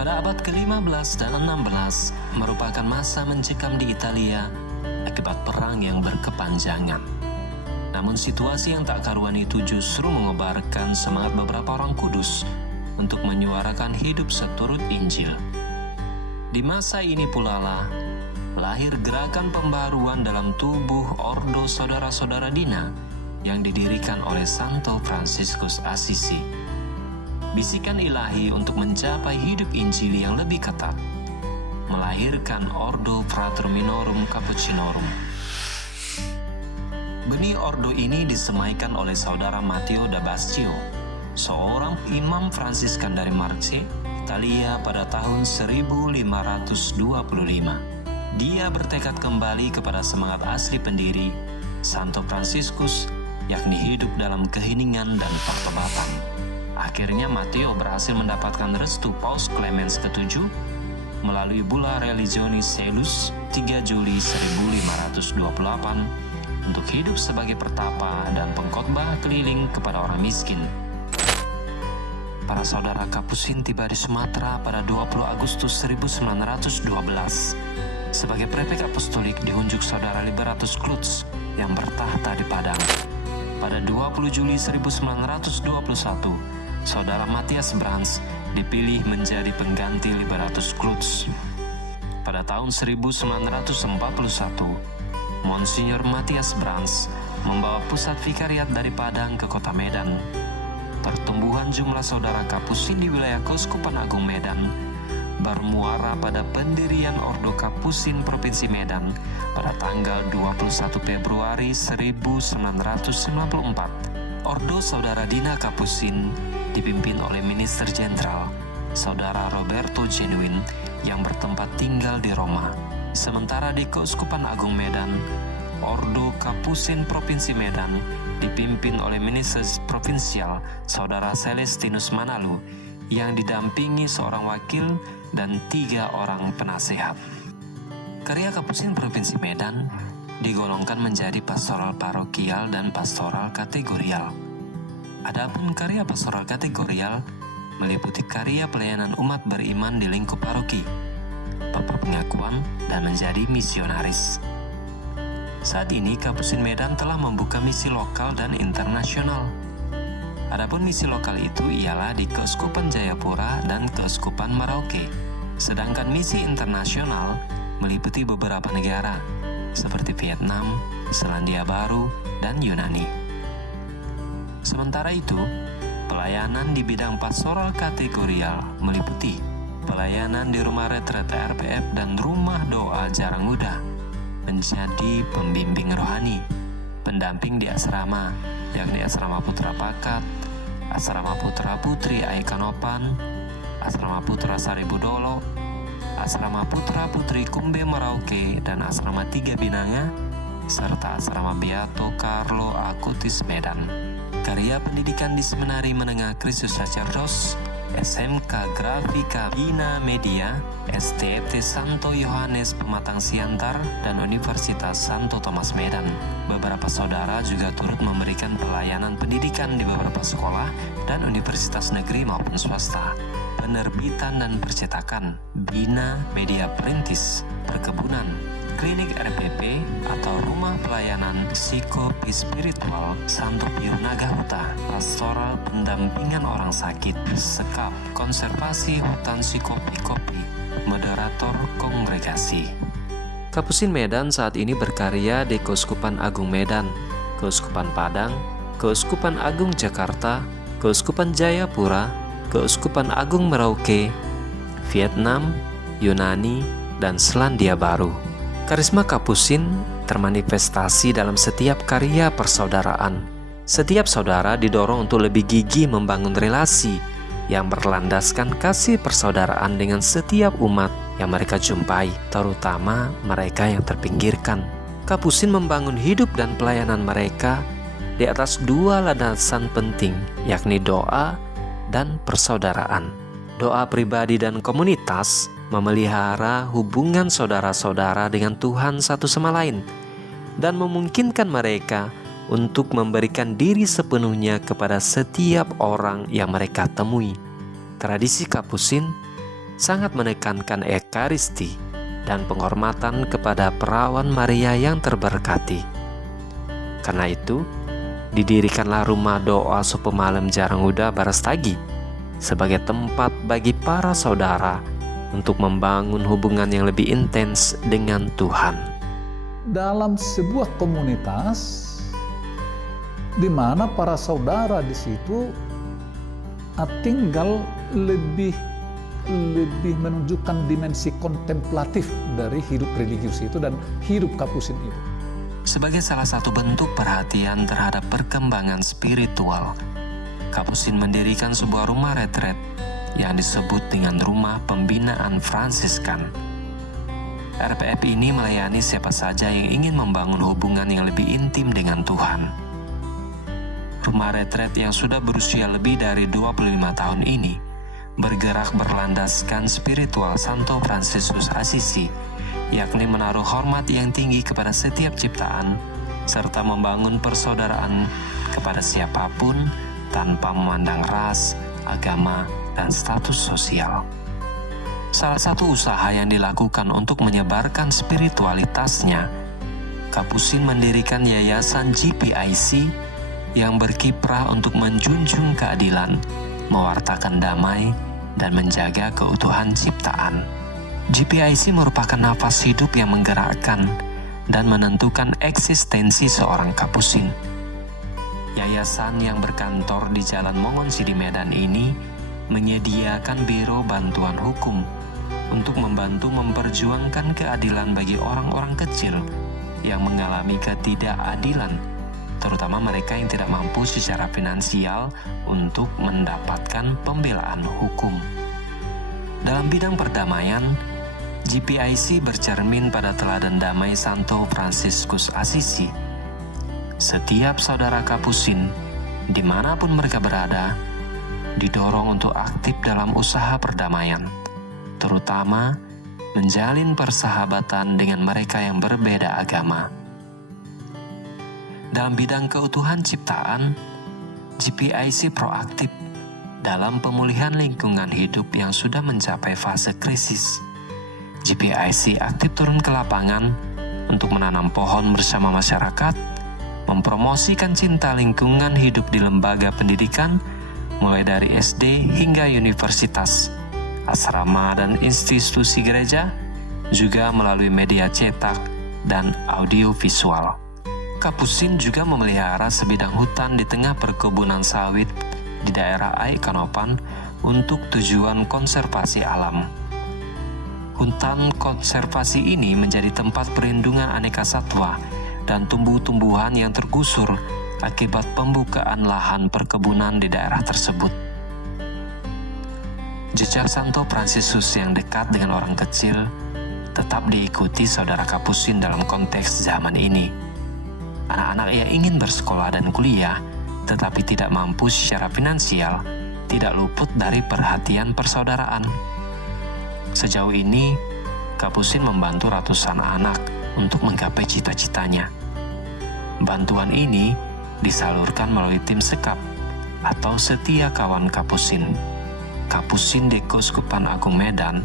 Pada abad ke-15 dan 16 merupakan masa mencekam di Italia akibat perang yang berkepanjangan. Namun situasi yang tak karuan itu justru mengobarkan semangat beberapa orang kudus untuk menyuarakan hidup seturut Injil. Di masa ini pula lah lahir gerakan pembaruan dalam tubuh Ordo Saudara-saudara Dina yang didirikan oleh Santo Fransiskus Assisi. Bisikan ilahi untuk mencapai hidup Injili yang lebih ketat melahirkan Ordo Fraterninorum Capucinorum. Benih ordo ini disemaikan oleh saudara Matteo da Bascio, seorang imam Fransiskan dari Marche, Italia pada tahun 1525. Dia bertekad kembali kepada semangat asli pendiri Santo Fransiskus, yakni hidup dalam keheningan dan pertobatan. Akhirnya Matteo berhasil mendapatkan restu Paus Clemens ke-7 melalui Bulla Religionis Caelus 3 Juli 1528 untuk hidup sebagai pertapa dan pengkhotbah keliling kepada orang miskin. Para saudara Kapusin tiba di Sumatera pada 20 Agustus 1912. Sebagai prefek apostolik diunjuk saudara Liberatus Klutz yang bertahta di Padang. Pada 20 Juli 1921, saudara Matthias Brands dipilih menjadi pengganti Liberatus Klutz. Pada tahun 1941, Monsignor Matthias Brands membawa pusat vikariat dari Padang ke kota Medan. Pertumbuhan jumlah saudara Kapusin di wilayah Keuskupan Agung Medan bermuara pada pendirian Ordo Kapusin Provinsi Medan pada tanggal 21 Februari 1994. Ordo Saudara Dina Kapusin dipimpin oleh Minister Jenderal Saudara Roberto Genuin yang bertempat tinggal di Roma. Sementara di Keuskupan Agung Medan, Ordo Kapusin Provinsi Medan dipimpin oleh Minister Provinsial Saudara Celestinus Manalu yang didampingi seorang wakil dan 3 orang penasehat. Karya Kapusin Provinsi Medan digolongkan menjadi pastoral parokial dan pastoral kategorial. Adapun karya pastoral kategorial meliputi karya pelayanan umat beriman di lingkup paroki, pengakuan, dan menjadi misionaris. Saat ini Kapusin Medan telah membuka misi lokal dan internasional. Adapun misi lokal itu ialah di Keuskupan Jayapura dan Keuskupan Merauke. Sedangkan misi internasional meliputi beberapa negara seperti Vietnam, Selandia Baru, dan Yunani. Sementara itu, pelayanan di bidang pastoral kategorial meliputi pelayanan di rumah retret RPF dan rumah doa Jarang Muda, menjadi pembimbing rohani, pendamping di asrama, yakni asrama Putra Pakat, asrama Putra Putri Aikanopan, asrama Putra Saribudolo, asrama Putra Putri Kumbe Merauke, dan asrama 3 Binanga, serta asrama Beato Carlo Acutis Medan. Karya pendidikan di Seminari Menengah Kristus Sacerdos, SMK Grafika Bina Media, STFT Santo Yohanes Pematang Siantar, dan Universitas Santo Thomas Medan. Beberapa saudara juga turut memberikan pelayanan pendidikan di beberapa sekolah dan universitas negeri maupun swasta. Penerbitan dan percetakan, Bina Media Perintis, perkebunan, klinik RPP atau rumah pelayanan psikopi spiritual Santo Pio Nagahuta, pastoral pendampingan orang sakit, sekap, konservasi hutan psikopi-kopi, moderator kongregasi. Kapusin Medan saat ini berkarya di Keuskupan Agung Medan, Keuskupan Padang, Keuskupan Agung Jakarta, Keuskupan Jayapura, Keuskupan Agung Merauke, Vietnam, Yunani, dan Selandia Baru. Karisma Kapusin termanifestasi dalam setiap karya persaudaraan. Setiap saudara didorong untuk lebih gigih membangun relasi yang berlandaskan kasih persaudaraan dengan setiap umat yang mereka jumpai, terutama mereka yang terpinggirkan. Kapusin membangun hidup dan pelayanan mereka di atas 2 landasan penting, yakni doa dan persaudaraan. Doa pribadi dan komunitas memelihara hubungan saudara-saudara dengan Tuhan satu sama lain dan memungkinkan mereka untuk memberikan diri sepenuhnya kepada setiap orang yang mereka temui. Tradisi Kapusin sangat menekankan Ekaristi dan penghormatan kepada perawan Maria yang terberkati. Karena itu, didirikanlah rumah doa Supemalam Jarang Uda Barastagi sebagai tempat bagi para saudara untuk membangun hubungan yang lebih intens dengan Tuhan. Dalam sebuah komunitas di mana para saudara di situ tinggal lebih menunjukkan dimensi kontemplatif dari hidup religius itu dan hidup Kapusin itu. Sebagai salah satu bentuk perhatian terhadap perkembangan spiritual, Kapusin mendirikan sebuah rumah retret yang disebut dengan Rumah Pembinaan Fransiskan. RPF ini melayani siapa saja yang ingin membangun hubungan yang lebih intim dengan Tuhan. Rumah retret yang sudah berusia lebih dari 25 tahun ini bergerak berlandaskan spiritual Santo Fransiskus Assisi, yakni menaruh hormat yang tinggi kepada setiap ciptaan, serta membangun persaudaraan kepada siapapun tanpa memandang ras, agama, dan status sosial. Salah satu usaha yang dilakukan untuk menyebarkan spiritualitasnya, Kapusin mendirikan yayasan GPIC yang berkiprah untuk menjunjung keadilan, mewartakan damai, dan menjaga keutuhan ciptaan. GPIC merupakan nafas hidup yang menggerakkan dan menentukan eksistensi seorang Kapusin. Yayasan yang berkantor di Jalan Mongonsi di Medan ini menyediakan biro bantuan hukum untuk membantu memperjuangkan keadilan bagi orang-orang kecil yang mengalami ketidakadilan, terutama mereka yang tidak mampu secara finansial untuk mendapatkan pembelaan hukum. Dalam bidang perdamaian, GPIC bercermin pada teladan damai Santo Fransiskus Assisi. Setiap saudara Kapusin, dimanapun mereka berada, didorong untuk aktif dalam usaha perdamaian, terutama menjalin persahabatan dengan mereka yang berbeda agama. Dalam bidang keutuhan ciptaan, GPIC proaktif dalam pemulihan lingkungan hidup yang sudah mencapai fase krisis. GPIC aktif turun ke lapangan untuk menanam pohon bersama masyarakat, mempromosikan cinta lingkungan hidup di lembaga pendidikan, mulai dari SD hingga universitas, asrama dan institusi gereja, juga melalui media cetak dan audiovisual. Kapusin juga memelihara sebidang hutan di tengah perkebunan sawit di daerah Aikanopan untuk tujuan konservasi alam. Hutan konservasi ini menjadi tempat perlindungan aneka satwa dan tumbuh-tumbuhan yang tergusur akibat pembukaan lahan perkebunan di daerah tersebut. Jejak Santo Fransiskus yang dekat dengan orang kecil tetap diikuti saudara Kapusin dalam konteks zaman ini. Anak-anak yang ingin bersekolah dan kuliah, tetapi tidak mampu secara finansial, tidak luput dari perhatian persaudaraan. Sejauh ini, Kapusin membantu ratusan anak untuk menggapai cita-citanya. Bantuan ini disalurkan melalui tim sekap atau Setia Kawan Kapusin. Kapusin di Keuskupan Agung Medan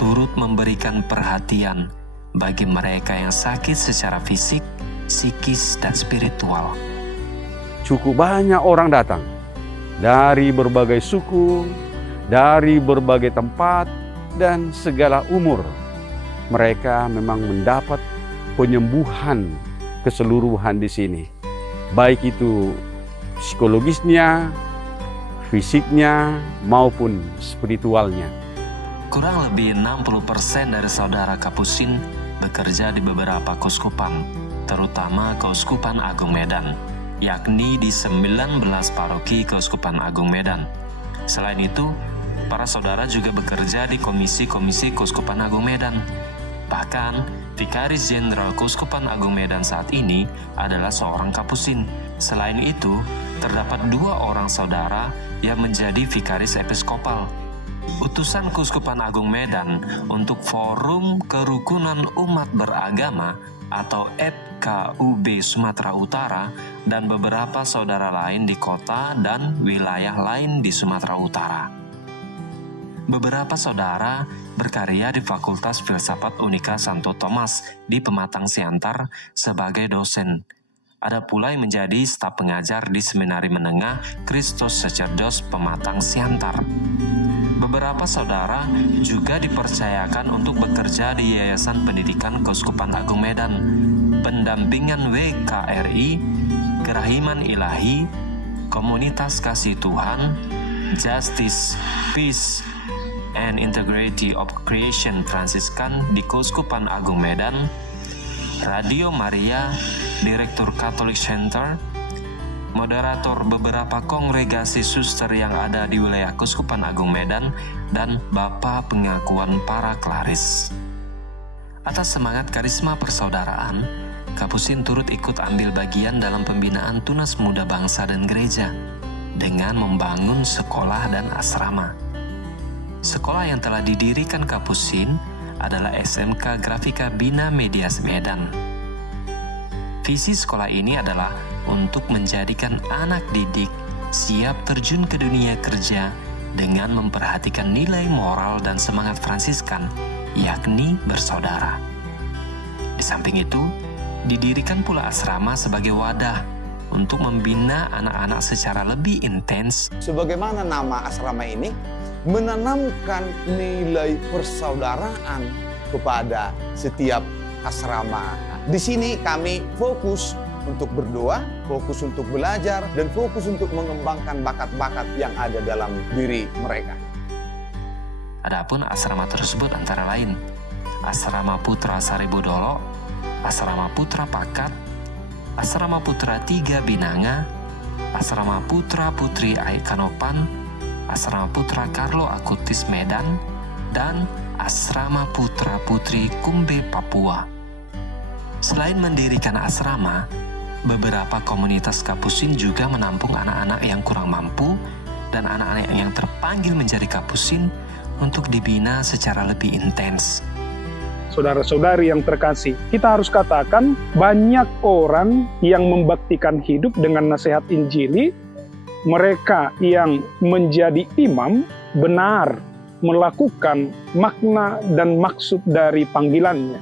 turut memberikan perhatian bagi mereka yang sakit secara fisik, psikis, dan spiritual. Cukup banyak orang datang dari berbagai suku, dari berbagai tempat, dan segala umur. Mereka memang mendapat penyembuhan keseluruhan di sini. Baik itu psikologisnya, fisiknya, maupun spiritualnya. Kurang lebih 60% dari saudara Kapusin bekerja di beberapa keuskupan, terutama Keuskupan Agung Medan, yakni di 19 paroki Keuskupan Agung Medan. Selain itu, para saudara juga bekerja di komisi-komisi Keuskupan Agung Medan. Bahkan, Vikaris Jenderal Keuskupan Agung Medan saat ini adalah seorang Kapusin. Selain itu, terdapat 2 orang saudara yang menjadi Vikaris Episkopal. Utusan Keuskupan Agung Medan untuk Forum Kerukunan Umat Beragama atau FKUB Sumatera Utara dan beberapa saudara lain di kota dan wilayah lain di Sumatera Utara. Beberapa saudara berkarya di Fakultas Filsafat Unika Santo Thomas di Pematang Siantar sebagai dosen. Ada pula yang menjadi staf pengajar di Seminari Menengah Kristus Sacerdos Pematang Siantar. Beberapa saudara juga dipercayakan untuk bekerja di Yayasan Pendidikan Keuskupan Agung Medan, Pendampingan WKRI, Kerahiman Ilahi, Komunitas Kasih Tuhan, Justice, Peace, and Integrity of Creation Fransiskan di Keuskupan Agung Medan, Radio Maria, Direktur Catholic Center, moderator beberapa kongregasi suster yang ada di wilayah Keuskupan Agung Medan, dan Bapak Pengakuan Para Klaris. Atas semangat karisma persaudaraan, Kapusin turut ikut ambil bagian dalam pembinaan Tunas Muda Bangsa dan Gereja dengan membangun sekolah dan asrama. Sekolah yang telah didirikan Kapusin adalah SMK Grafika Bina Medias Medan. Visi sekolah ini adalah untuk menjadikan anak didik siap terjun ke dunia kerja dengan memperhatikan nilai moral dan semangat Fransiskan, yakni bersaudara. Di samping itu, didirikan pula asrama sebagai wadah untuk membina anak-anak secara lebih intens. Sebagaimana nama asrama ini, menanamkan nilai persaudaraan kepada setiap asrama. Di sini kami fokus untuk berdoa, fokus untuk belajar, dan fokus untuk mengembangkan bakat-bakat yang ada dalam diri mereka. Adapun asrama tersebut antara lain Asrama Putra Saribodolo, Asrama Putra Pakat, Asrama Putra Tiga Binanga, Asrama Putra Putri Aikanopan, Asrama Putra Carlo Acutis Medan, dan Asrama Putra Putri Kumbe Papua. Selain mendirikan asrama, beberapa komunitas Kapusin juga menampung anak-anak yang kurang mampu dan anak-anak yang terpanggil menjadi Kapusin untuk dibina secara lebih intens. Saudara-saudari yang terkasih, kita harus katakan banyak orang yang membaktikan hidup dengan nasihat Injili. Mereka yang menjadi imam benar melakukan makna dan maksud dari panggilannya.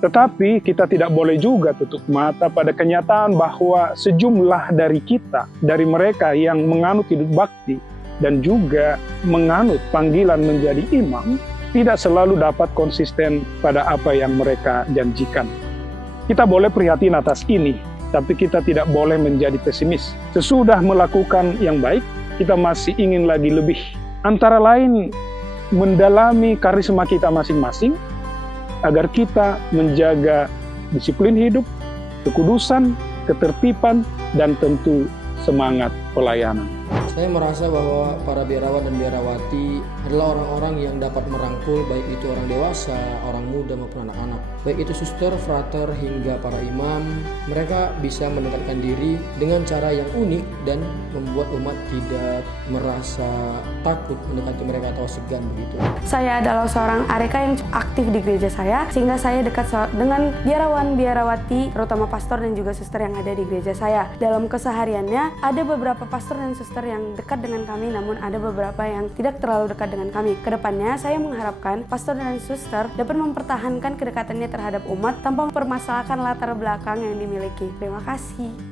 Tetapi kita tidak boleh juga tutup mata pada kenyataan bahwa sejumlah dari kita, dari mereka yang menganut hidup bakti dan juga menganut panggilan menjadi imam, tidak selalu dapat konsisten pada apa yang mereka janjikan. Kita boleh prihatin atas ini, tapi kita tidak boleh menjadi pesimis. Sesudah melakukan yang baik, kita masih ingin lagi lebih. Antara lain, mendalami karisma kita masing-masing, agar kita menjaga disiplin hidup, kekudusan, ketertiban, dan tentu semangat pelayanan. Saya merasa bahwa para biarawan dan biarawati adalah orang-orang yang dapat merangkul baik itu orang dewasa, orang muda maupun anak-anak. Baik itu suster, frater, hingga para imam. Mereka bisa mendekatkan diri dengan cara yang unik dan membuat umat tidak merasa takut mendekati mereka atau segan begitu. Saya adalah seorang AREKA yang aktif di gereja saya, sehingga saya dekat dengan biarawan, biarawati, terutama pastor dan juga suster yang ada di gereja saya. Dalam kesehariannya, ada beberapa pastor dan suster yang dekat dengan kami, namun ada beberapa yang tidak terlalu dekat dengan kami. Kedepannya, saya mengharapkan pastor dan suster dapat mempertahankan kedekatannya terhadap umat tanpa mempermasalahkan latar belakang yang dimiliki. Terima kasih.